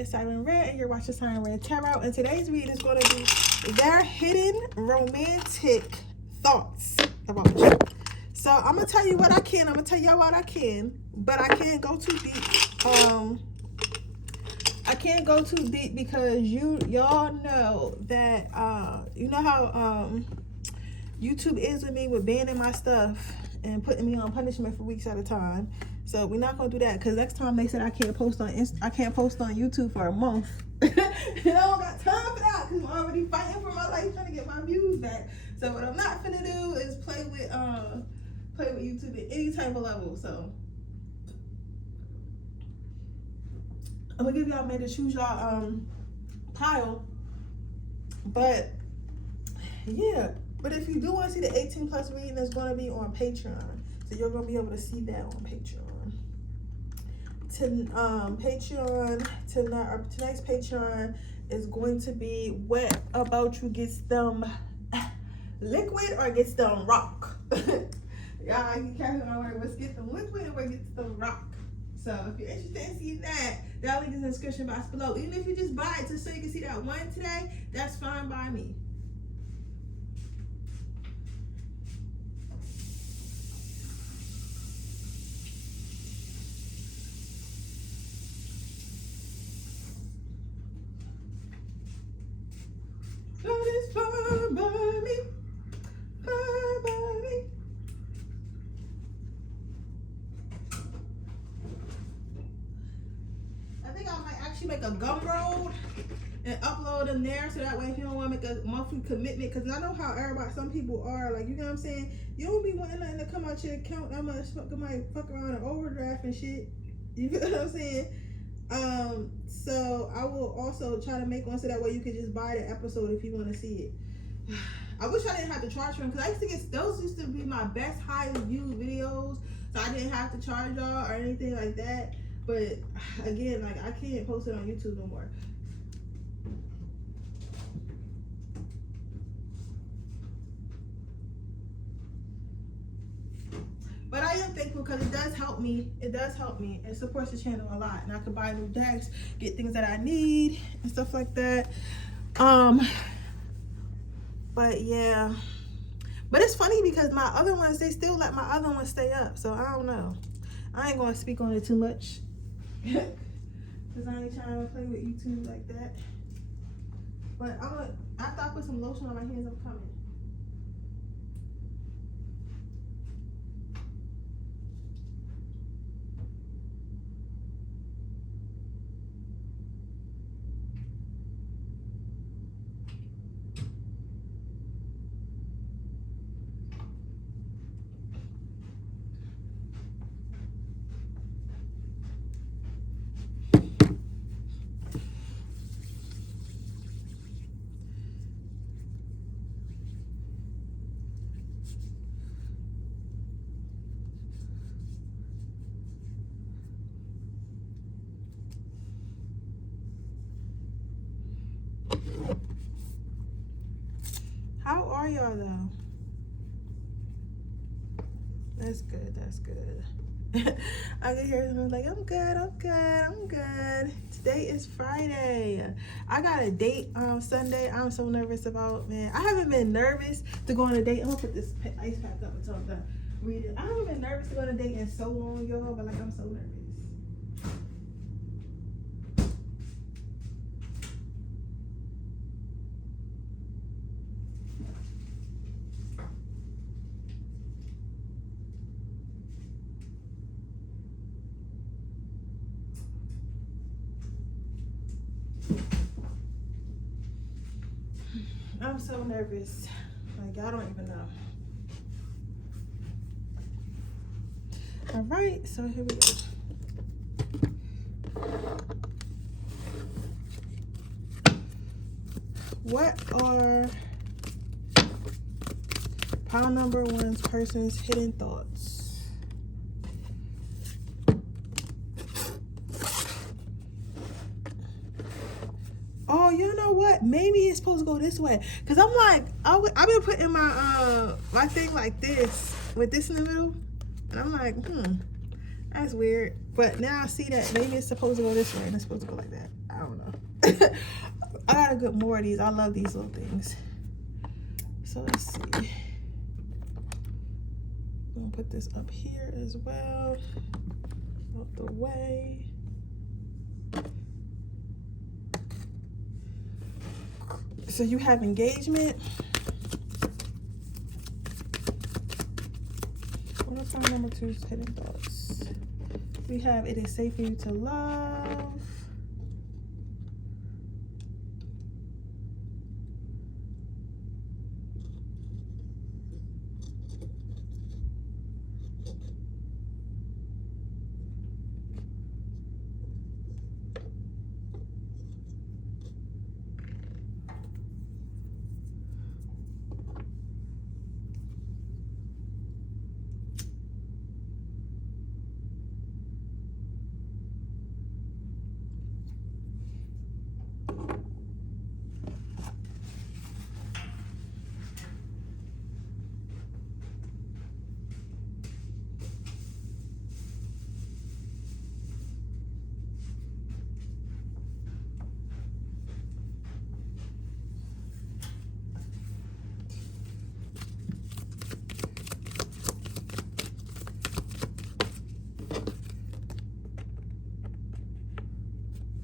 is Siren Red, and you're watching Siren Red Tarot. And today's reading is going to be their hidden romantic thoughts about you. So I'm gonna tell you what I can. I'm gonna tell y'all what I can, but I can't go too deep. I can't go too deep because y'all know that you know how YouTube is with me with banning my stuff and putting me on punishment for weeks at a time. So we're not gonna do that because next time they said I can't post on YouTube for a month. And I don't got time for that because I'm already fighting for my life trying to get my views back. So what I'm not finna do is play with YouTube at any type of level. So I'm gonna give y'all a minute to choose y'all pile. But yeah, but if you do want to see the 18+ reading, it's gonna be on Patreon. So you're gonna be able to see that on Patreon. Tonight's Patreon is going to be what about you gets them liquid or gets them rock. Y'all, you catch my word. What's get them liquid and what gets them rock. So if you're interested in seeing that link is in the description box below. Even if you just buy it just so you can see that one today, that's fine by me. God is fine by me, fine by me. I think I might actually make a gum roll and upload them there, so that way if you don't want to make a monthly commitment, because I know how some people are, like, you know what I'm saying, you don't be wanting nothing to come out your account that much, might fuck around and overdraft and shit, you know what I'm saying? So I will also try to make one so that way you can just buy the episode if you want to see it. I wish I didn't have to charge for them because I used to get those used to be my best highest viewed videos, so I didn't have to charge y'all or anything like that. But again, like, I can't post it on YouTube no more. But I am thankful because it does help me. It does help me. It supports the channel a lot. And I can buy new decks, get things that I need and stuff like that. But yeah. But it's funny because my other ones, they still let my other ones stay up. So I don't know. I ain't going to speak on it too much. Because I ain't trying to play with YouTube like that. But after I put some lotion on my hands, I'm coming. How are y'all though? That's good, that's good. I can hear them like, I'm good. Today is Friday. I got a date on Sunday. I'm so nervous about, man. I haven't been nervous to go on a date. I'm gonna put this ice pack up until I'm done reading. I haven't been nervous to go on a date in so long, y'all, but like, I'm so nervous. I'm so nervous. Like, I don't even know. All right, so here we go. What are pile number one's person's hidden thoughts? Oh, you know what? Maybe it's supposed to go this way. Because I'm like, I've been putting my my thing like this, with this in the middle. And I'm like, that's weird. But now I see that maybe it's supposed to go this way and it's supposed to go like that. I don't know. I gotta get more of these. I love these little things. So let's see. I'm gonna put this up here as well. Out the way. So you have engagement. What if our number 2 is hidden thoughts? We have it is safe for you to love.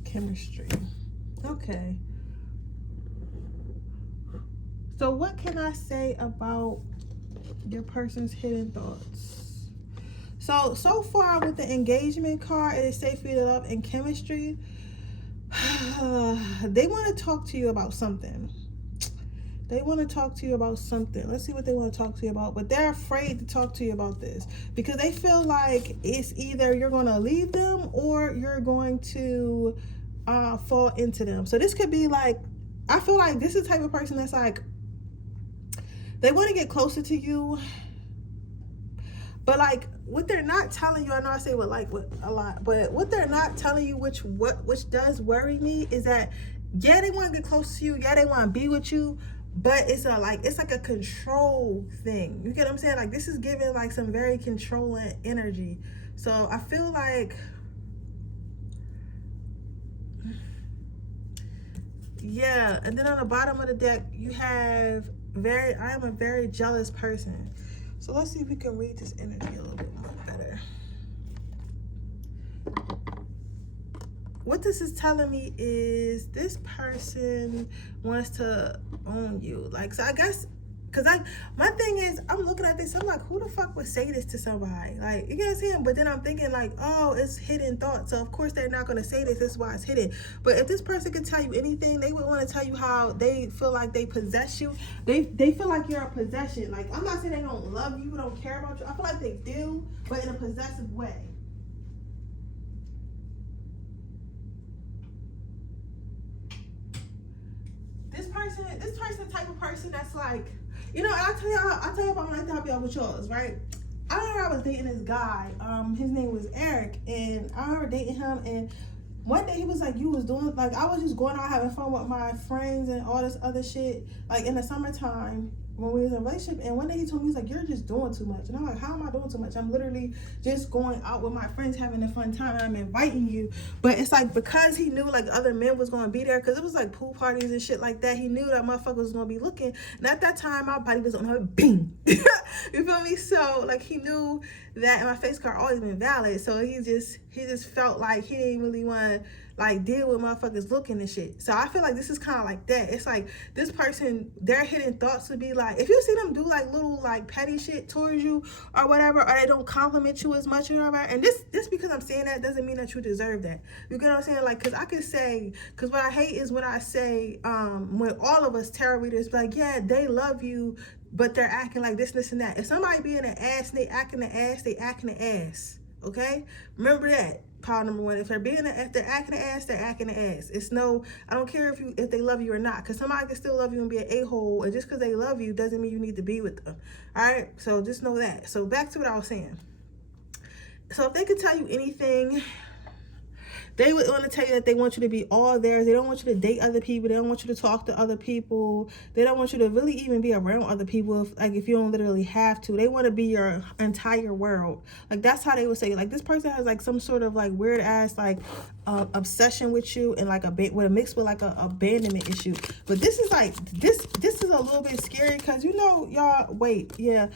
Chemistry. Okay. So what can I say about your person's hidden thoughts? So far with the engagement card, it is safe for you to love and chemistry. They want to talk to you about something. They want to talk to you about something. Let's see what they want to talk to you about. But they're afraid to talk to you about this because they feel like it's either you're going to leave them or you're going to fall into them. So this could be like, I feel like this is the type of person that's like, they want to get closer to you. But like what they're not telling you, I know I say what a lot, but what they're not telling you, which does worry me, is that yeah, they want to get close to you, yeah, they want to be with you, but it's like a control thing. You get what I'm saying? Like this is giving like some very controlling energy. So I feel like, yeah. And then on the bottom of the deck, you have I am a very jealous person. So let's see if we can read this energy a little bit more better. What this is telling me is this person wants to own you. Like, so I guess, because my thing is, I'm looking at this, I'm like, who the fuck would say this to somebody? Like, you get what I'm saying? But then I'm thinking like, oh, it's hidden thoughts. So of course they're not going to say this. That's why it's hidden. But if this person could tell you anything, they would want to tell you how they feel like they possess you. They feel like you're a possession. Like, I'm not saying they don't love you, don't care about you. I feel like they do, but in a possessive way. This person type of person that's like, you know, I'll tell you about my help y'all with yours, right? I remember I was dating this guy. His name was Eric, and I remember dating him, and one day he was like, you was doing, like, I was just going out having fun with my friends and all this other shit, like in the summertime when we was in a relationship. And one day he told me, he's like, you're just doing too much. And I'm like, how am I doing too much? I'm literally just going out with my friends having a fun time, and I'm inviting you. But it's like, because he knew like other men was going to be there, because it was like pool parties and shit like that, he knew that motherfucker was going to be looking. And at that time my body was on her bing. You feel me? So like he knew that, and my face card always been valid. So he just felt like he didn't really want to like deal with motherfuckers looking and shit. So I feel like this is kind of like that. It's like this person, their hidden thoughts would be like, if you see them do like little like petty shit towards you or whatever, or they don't compliment you as much or whatever, and this because I'm saying that doesn't mean that you deserve that. You get what I'm saying? Like, because I could say, because what I hate is when I say, when all of us tarot readers be like, yeah, they love you, but they're acting like this and that. If somebody being an ass and they acting the ass, they acting the ass. Okay? Remember that. Power number one. If they're acting the ass, they're acting the ass. It's no, I don't care if they love you or not, because somebody can still love you and be an a-hole, and just because they love you doesn't mean you need to be with them. All right? So just know that. So back to what I was saying. So if they could tell you anything, They would want to tell you that they want you to be all theirs. They don't want you to date other people. They don't want you to talk to other people. They don't want you to really even be around other people if you don't literally have to. They want to be your entire world. Like, that's how they would say, like, this person has like some sort of like weird ass like obsession with you, and like with a mix with like a abandonment issue. But this is like this is a little bit scary, because y'all wait, yeah,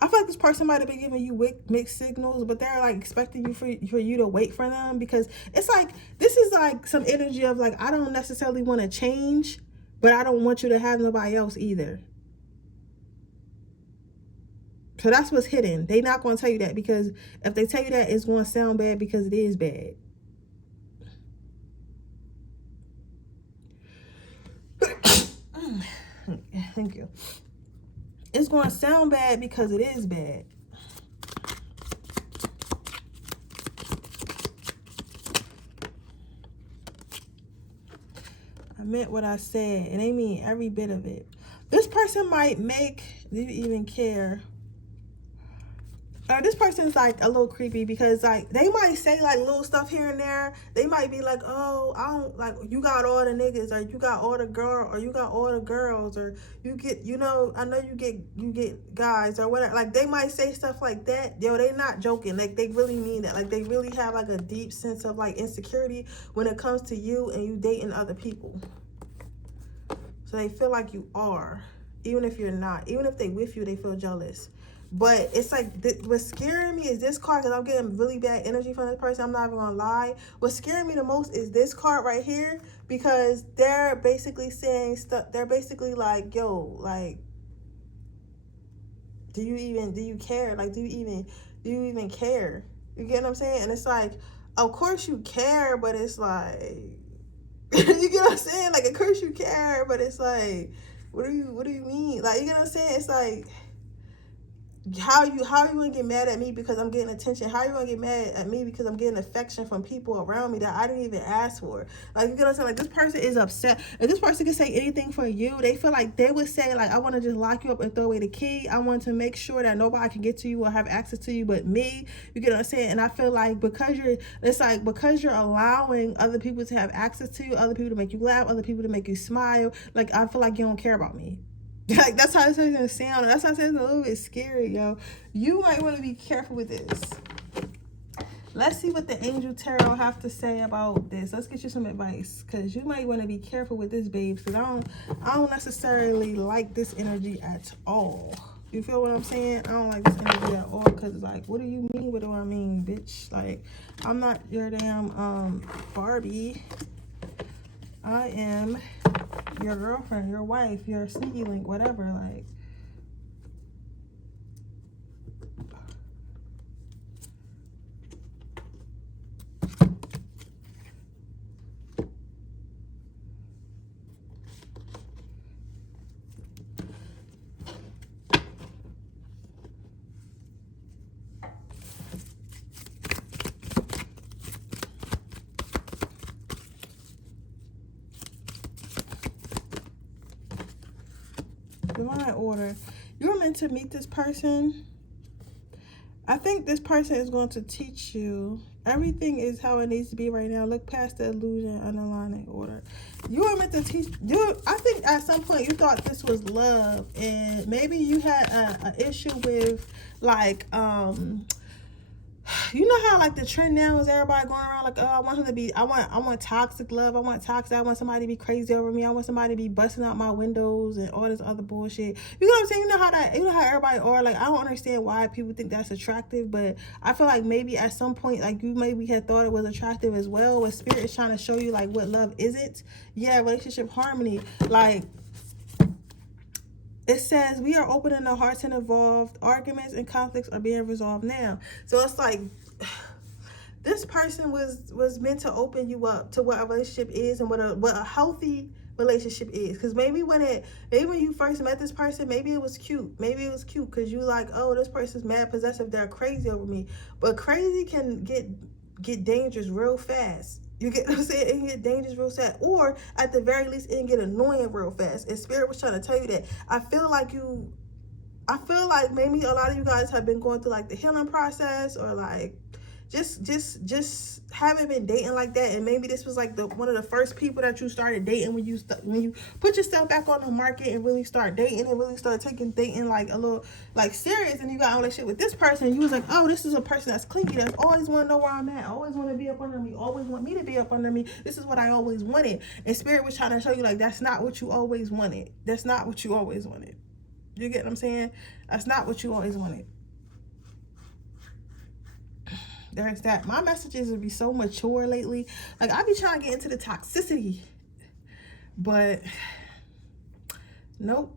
I feel like this person might have been giving you mixed signals, but they're like expecting you for you to wait for them, because it's like, this is like some energy of like, I don't necessarily want to change, but I don't want you to have nobody else either. So that's what's hidden. They not going to tell you that, because if they tell you that, it's going to sound bad, because it is bad. Thank you. It's going to sound bad because it is bad. I meant what I said, and I mean every bit of it. This person might make you even care. Or this person's like a little creepy, because like they might say like little stuff here and there. They might be like, oh, I don't like, you got all the niggas, or you got all the girl, or you got all the girls, or you get, I know you get guys, or whatever. Like, they might say stuff like that. Yo, they not joking. Like, they really mean that. Like, they really have like a deep sense of like insecurity when it comes to you and you dating other people. So they feel like you are, even if you're not. Even if they with you, they feel jealous. But it's like, what's scaring me is this card, because I'm getting really bad energy from this person. I'm not even gonna lie. What's scaring me the most is this card right here, because they're basically saying stuff. They're basically like, yo, like, do you care? Like, do you even care? You get what I'm saying? And it's like, of course you care, but it's like, you get what I'm saying? Like, of course you care, but it's like, what do you mean? Like, you get what I'm saying? It's like, how you gonna get mad at me because I'm getting attention? How you gonna get mad at me because I'm getting affection from people around me that I didn't even ask for? Like, you get what I'm saying? Like, this person is upset. If this person can say anything for you, they feel like they would say, like, I want to just lock you up and throw away the key. I want to make sure that nobody can get to you or have access to you but me. You get what I'm saying? And I feel like because you're allowing other people to have access to you, other people to make you laugh, other people to make you smile, like, I feel like you don't care about me. Like, that's how it's going to sound. That's how it's a little bit scary, yo. You might want to be careful with this. Let's see what the Angel Tarot have to say about this. Let's get you some advice, because you might want to be careful with this, babes, because I don't necessarily like this energy at all. You feel what I'm saying? I don't like this energy at all, because it's like, what do you mean? What do I mean, bitch? Like, I'm not your damn Barbie. I am your girlfriend, your wife, your sneaky link, whatever. Like, divine order. You're meant to meet this person. I think this person is going to teach you. Everything is how it needs to be right now. Look past the illusion, underlining order. You are meant to teach. I think at some point you thought this was love, and maybe you had an issue with like you know how like the trend now is everybody going around like, oh, I want him to be, I want toxic love, I want somebody to be crazy over me, I want somebody to be busting out my windows and all this other bullshit. You know what I'm saying? You know how everybody are. Like, I don't understand why people think that's attractive, but I feel like maybe at some point, like, you maybe had thought it was attractive as well. What Spirit is trying to show you, like, what love isn't. Yeah, relationship harmony. Like, it says, we are open in our hearts and involved. Arguments and conflicts are being resolved now. So it's like, this person was meant to open you up to what a relationship is and what a healthy relationship is. Because maybe when you first met this person, maybe it was cute. Maybe it was cute because you like, oh, this person's mad possessive, they're crazy over me. But crazy can get dangerous real fast. You get what I'm saying? It can get dangerous real fast. Or, at the very least, it can get annoying real fast. And Spirit was trying to tell you that. I feel like you I feel like maybe a lot of you guys have been going through like the healing process, or like just haven't been dating like that, and maybe this was like the one of the first people that you started dating when you put yourself back on the market and really start dating and really start taking dating like a little like serious, and you got a relationship with this person. You was like, oh, this is a person that's clingy, that's always want to know where I'm at, always want to be up under me, always want me to be up under me. This is what I always wanted, and Spirit was trying to show you like that's not what you always wanted. That's not what you always wanted. You get what I'm saying? That's not what you always wanted. There's that. My messages would be so mature lately. Like, I be trying to get into the toxicity, but nope.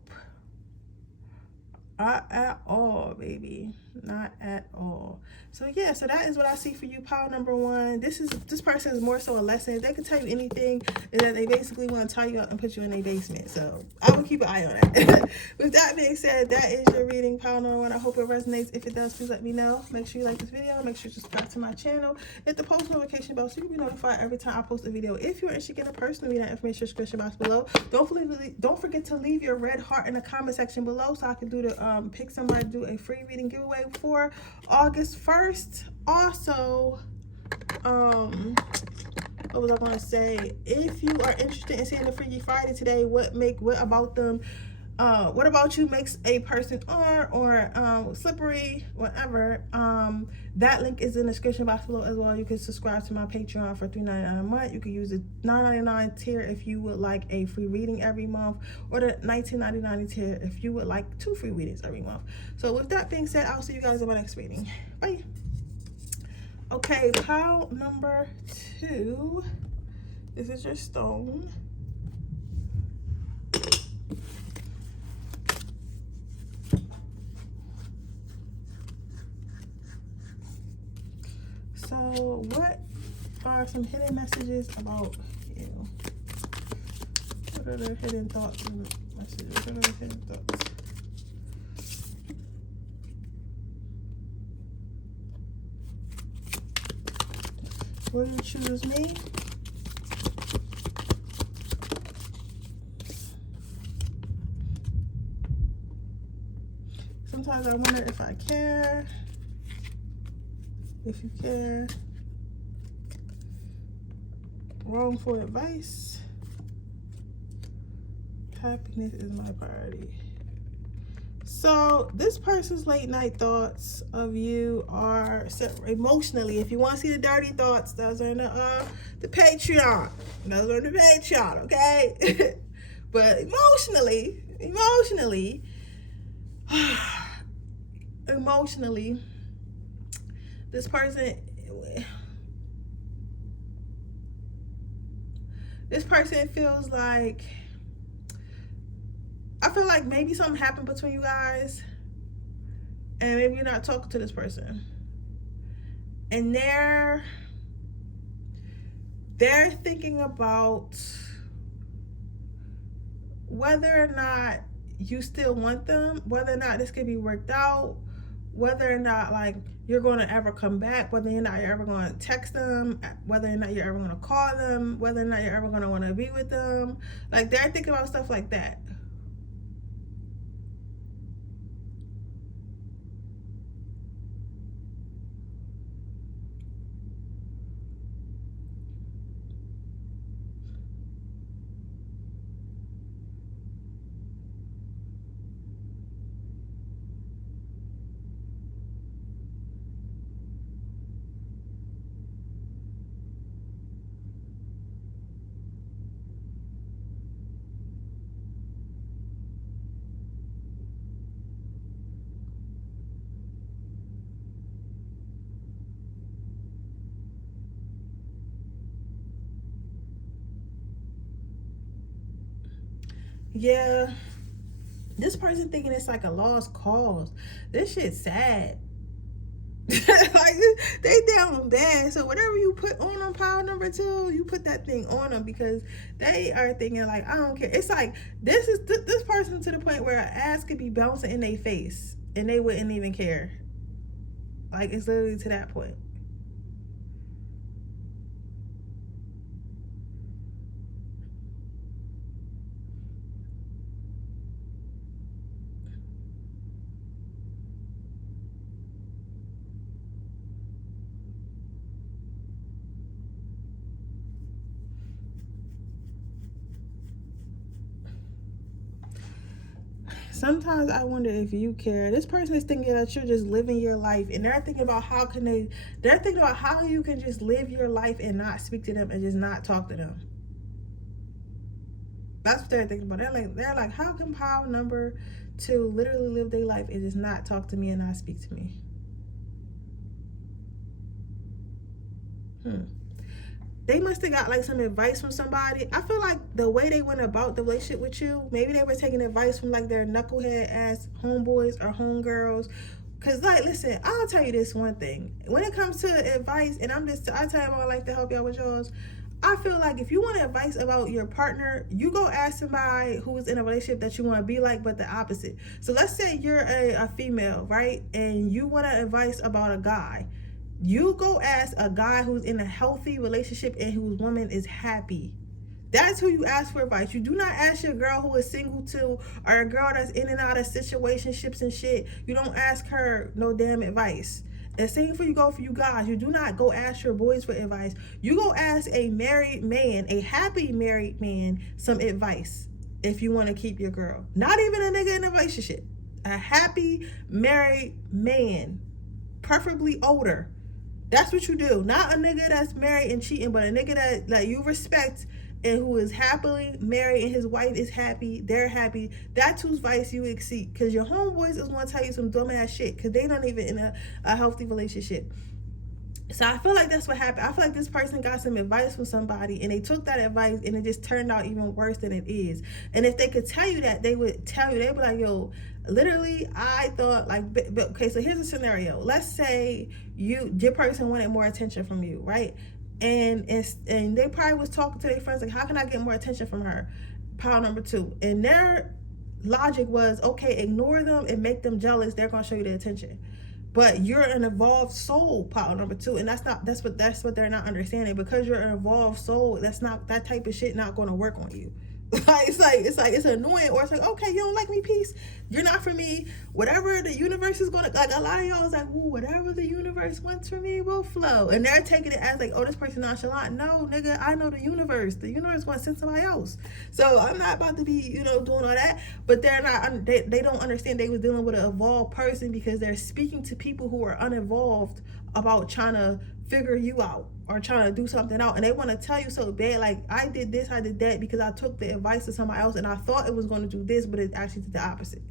Not at all, baby. Not at all. So yeah, so that is what I see for you, pile number one. This person is more so a lesson. If they can tell you anything, is that they basically want to tie you up and put you in their basement. So I will keep an eye on that. With that being said, that is your reading, pile number one. I hope it resonates. If it does, please let me know. Make sure you like this video. Make sure you subscribe to my channel. Hit the post notification bell so you can be notified every time I post a video. If you're interested in a personal reading, that information is in the description box below. Don't forget to leave your red heart in the comment section below so I can do the pick somebody to do a free reading giveaway for August 1st. Also, what was I going to say? If you are interested in seeing the Freaky Friday today, what about them? What about you makes a person or slippery, whatever. That link is in the description box below as well. You can subscribe to my Patreon for $3.99 a month. You can use the $9.99 tier if you would like a free reading every month, or the $19.99 tier if you would like 2 free readings every month. So with that being said, I'll see you guys in my next reading. Bye. Okay, pile number 2. This is your stone. So what are some hidden messages about you? What are the hidden thoughts and messages? What are the hidden thoughts? Will you choose me? Sometimes I wonder if I care. If you care. Wrongful advice. Happiness is my priority. So this person's late night thoughts of you are emotionally. If you want to see the dirty thoughts, those are in the Patreon. Those are in the Patreon, okay? But emotionally, this person feels like, I feel like maybe something happened between you guys, and maybe you're not talking to this person, and they're thinking about whether or not you still want them, whether or not this could be worked out, whether or not like you're going to ever come back, whether or not you're ever going to text them, whether or not you're ever going to call them, whether or not you're ever going to want to be with them. Like, they're thinking about stuff like that. Yeah, this person thinking it's like a lost cause. This shit's sad. Like, they down bad. So whatever you put on them, pile number 2, you put that thing on them, because they are thinking like, I don't care. It's like this person to the point where an ass could be bouncing in their face and they wouldn't even care. Like, it's literally to that point. sometimes I wonder if you care. This person is thinking that you're just living your life, and they're thinking about they're thinking about how you can just live your life and not speak to them and just not talk to them. That's what they're thinking about. They're like, how can pile number 2 literally live their life and just not talk to me and not speak to me? They must have got like some advice from somebody. I feel like the way they went about the relationship with you, maybe they were taking advice from like their knucklehead ass homeboys or homegirls. Cause like, listen, I'll tell you this one thing. When it comes to advice, and I tell you I like to help y'all with yours. I feel like if you want advice about your partner, you go ask somebody who is in a relationship that you want to be like, but the opposite. So let's say you're a female, right? And you want advice about a guy. You go ask a guy who's in a healthy relationship and whose woman is happy. That's who you ask for advice. You do not ask your girl who is single too, or a girl that's in and out of situationships and shit. You don't ask her no damn advice. And same for you guys. You do not go ask your boys for advice. You go ask a married man, a happy married man, some advice if you want to keep your girl. Not even a nigga in a relationship. A happy married man, preferably older. That's what you do. Not a nigga that's married and cheating, but a nigga that you respect and who is happily married and his wife is happy, they're happy. That's whose advice you exceed. Because your homeboys is going to tell you some dumbass shit because they not even in a healthy relationship. So I feel like that's what happened. I feel like this person got some advice from somebody and they took that advice and it just turned out even worse than it is. And if they could tell you that, they would tell you, they'd be like, yo, literally, I thought like, okay, so here's a scenario. Let's say your person wanted more attention from you, right? And they probably was talking to their friends like, how can I get more attention from her? Pile number 2. And their logic was, okay, ignore them and make them jealous. They're going to show you the attention. But you're an evolved soul, pile number 2, and that's what they're not understanding. Because you're an evolved soul, that type of shit not going to work on you. It's annoying, or it's like, okay, you don't like me, peace. You're not for me. Whatever the universe is gonna, like, a lot of y'all is like, ooh, whatever the universe wants for me will flow, and they're taking it as like, oh, this person nonchalant. No, nigga, I know the universe. The universe wants to send somebody else. So I'm not about to be, doing all that. But they're not. They don't understand. They was dealing with an evolved person because they're speaking to people who are unevolved about trying to figure you out or trying to do something out, and they want to tell you so bad, like, I did this, I did that because I took the advice of somebody else and I thought it was going to do this, but it actually did the opposite.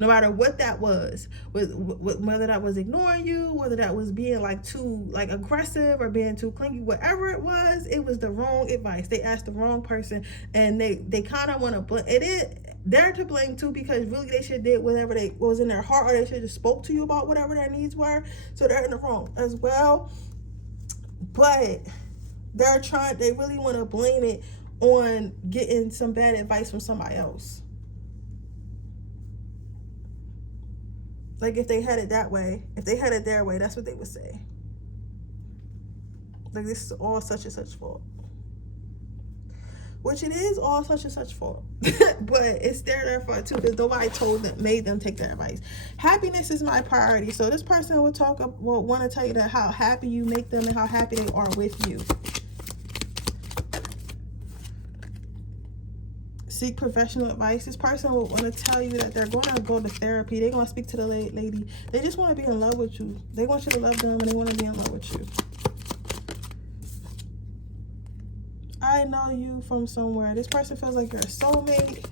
No matter what that was, whether that was ignoring you, whether that was being like too like aggressive or being too clingy, whatever it was the wrong advice. They asked the wrong person, and they kind of want to blame it. They're to blame too, because really they should have did whatever they was in their heart, or they should have spoke to you about whatever their needs were. So they're in the wrong as well. But they really want to blame it on getting some bad advice from somebody else. Like, if they had it that way, if they had it their way, that's what they would say. Like, this is all such and such fault. Which it is all such and such fault. But it's their fault too, because nobody made them take their advice. Happiness is my priority. So this person will want to tell you that how happy you make them and how happy they are with you. Seek professional advice. This person will want to tell you that they're going to go to therapy. They're going to speak to the lady. They just want to be in love with you. They want you to love them, and they want to be in love with you. I know you from somewhere. This person feels like you're a soulmate.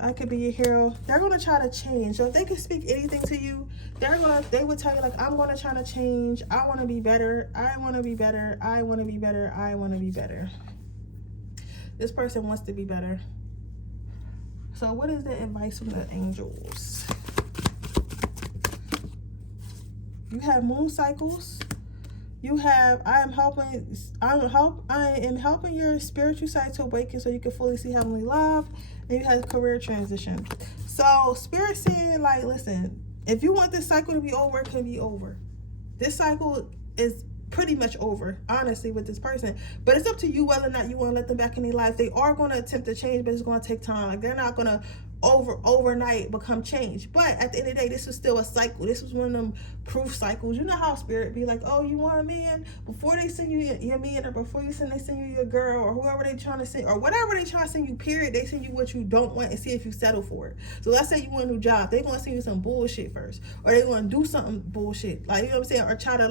I could be your hero. They're going to try to change. So if they can speak anything to you, they would tell you, like, I'm going to try to change. I want to be better. I want to be better. I want to be better. I want to be better. This person wants to be better. So what is the advice from the angels? You have moon cycles. You have, I am helping your spiritual side to awaken so you can fully see heavenly love. And you have career transition. So Spirit saying, like, listen, if you want this cycle to be over, it can be over. This cycle is pretty much over, honestly, with this person. But it's up to you whether or not you want to let them back in your life. They are going to attempt to change, but it's going to take time. Like, they're not going to overnight become changed. But at the end of the day, this is still a cycle. This was one of them proof cycles. You know how spirit be like, oh, you want a man? Before they send you your man, or before they send you your girl, or whoever they trying to send, or whatever they trying to send you, period, they send you what you don't want and see if you settle for it. So let's say you want a new job, they gonna send you some bullshit first, or they gonna do something bullshit, like, you know what I'm saying, or try to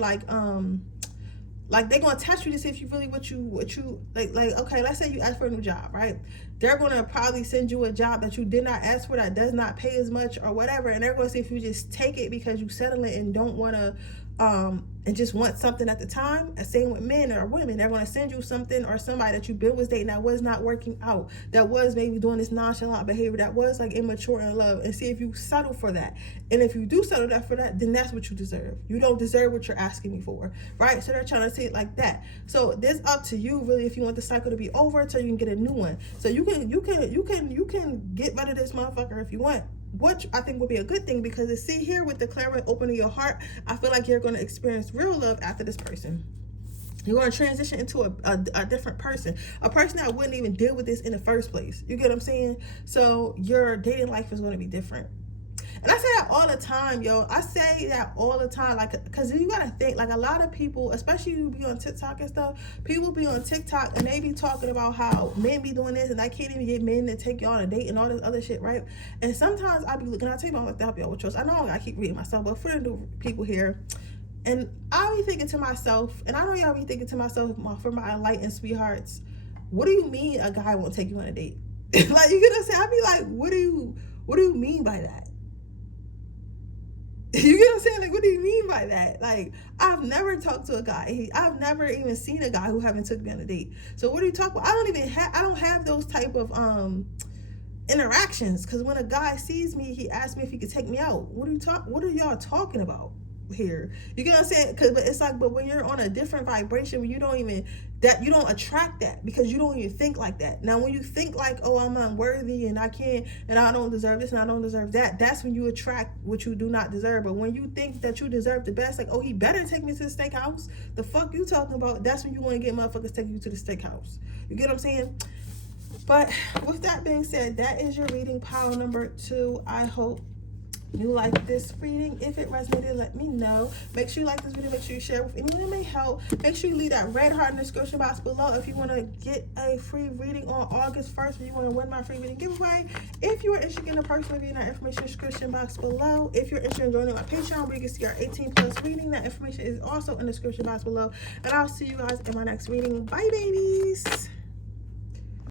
like they're gonna test you to see if you really what you like okay, let's say you ask for a new job, right? They're gonna probably send you a job that you did not ask for, that does not pay as much or whatever, and they're gonna see if you just take it because you settle it and don't want to and just want something at the time. Same with men or women, they're going to send you something or somebody that you've been with dating that was not working out, that was maybe doing this nonchalant behavior, that was like immature in love, and see if you settle for that. And if you do settle for that, then that's what you deserve. You don't deserve what you're asking me for, right? So they're trying to say it like that. So this up to you really, if you want the cycle to be over until you can get a new one. So you can get rid of this motherfucker if you want, which I think would be a good thing, because to see here with the clarinet opening your heart, I feel like you're going to experience real love after this person. You're going to transition into a different person, a person that wouldn't even deal with this in the first place. You get what I'm saying? So your dating life is going to be different. And I say that all the time, yo. I say that all the time, like, because you gotta think, like, a lot of people, especially you be on TikTok and stuff, people be on TikTok and they be talking about how men be doing this and I can't even get men to take y'all on a date and all this other shit, right? And sometimes I be looking, I tell you about like to help y'all with yours. I know I keep reading myself, but for the new people here, and I be thinking to myself, and I know y'all be thinking to myself, for my enlightened sweethearts, what do you mean a guy won't take you on a date? Like, you get what I'm saying? I be like, what do you mean by that? You get what I'm saying? Like, what do you mean by that? Like, I've never talked to a guy. I've never even seen a guy who haven't took me on a date. So what do you talk about? I don't have those type of interactions, because when a guy sees me, he asks me if he could take me out. What are y'all talking about here? You get what I'm saying? But it's like, but when you're on a different vibration, when you don't attract that, because you don't even think like that. Now, when you think like, oh, I'm unworthy and I can't, and I don't deserve this and I don't deserve that, that's when you attract what you do not deserve. But when you think that you deserve the best, like, oh, he better take me to the steakhouse, the fuck you talking about? That's when you want to get motherfuckers taking you to the steakhouse. You get what I'm saying? But with that being said, that is your reading, pile number 2. I hope you like this reading. If it resonated, let me know. Make sure you like this video. Make sure you share it with anyone that may help. Make sure you leave that red heart in the description box below if you want to get a free reading on August 1st, or you want to win my free reading giveaway. If you are interested in a personal reading, that information in the description box below. If you're interested in joining my Patreon where you can see our 18+ reading, that information is also in the description box below. And I'll see you guys in my next reading. Bye, babies.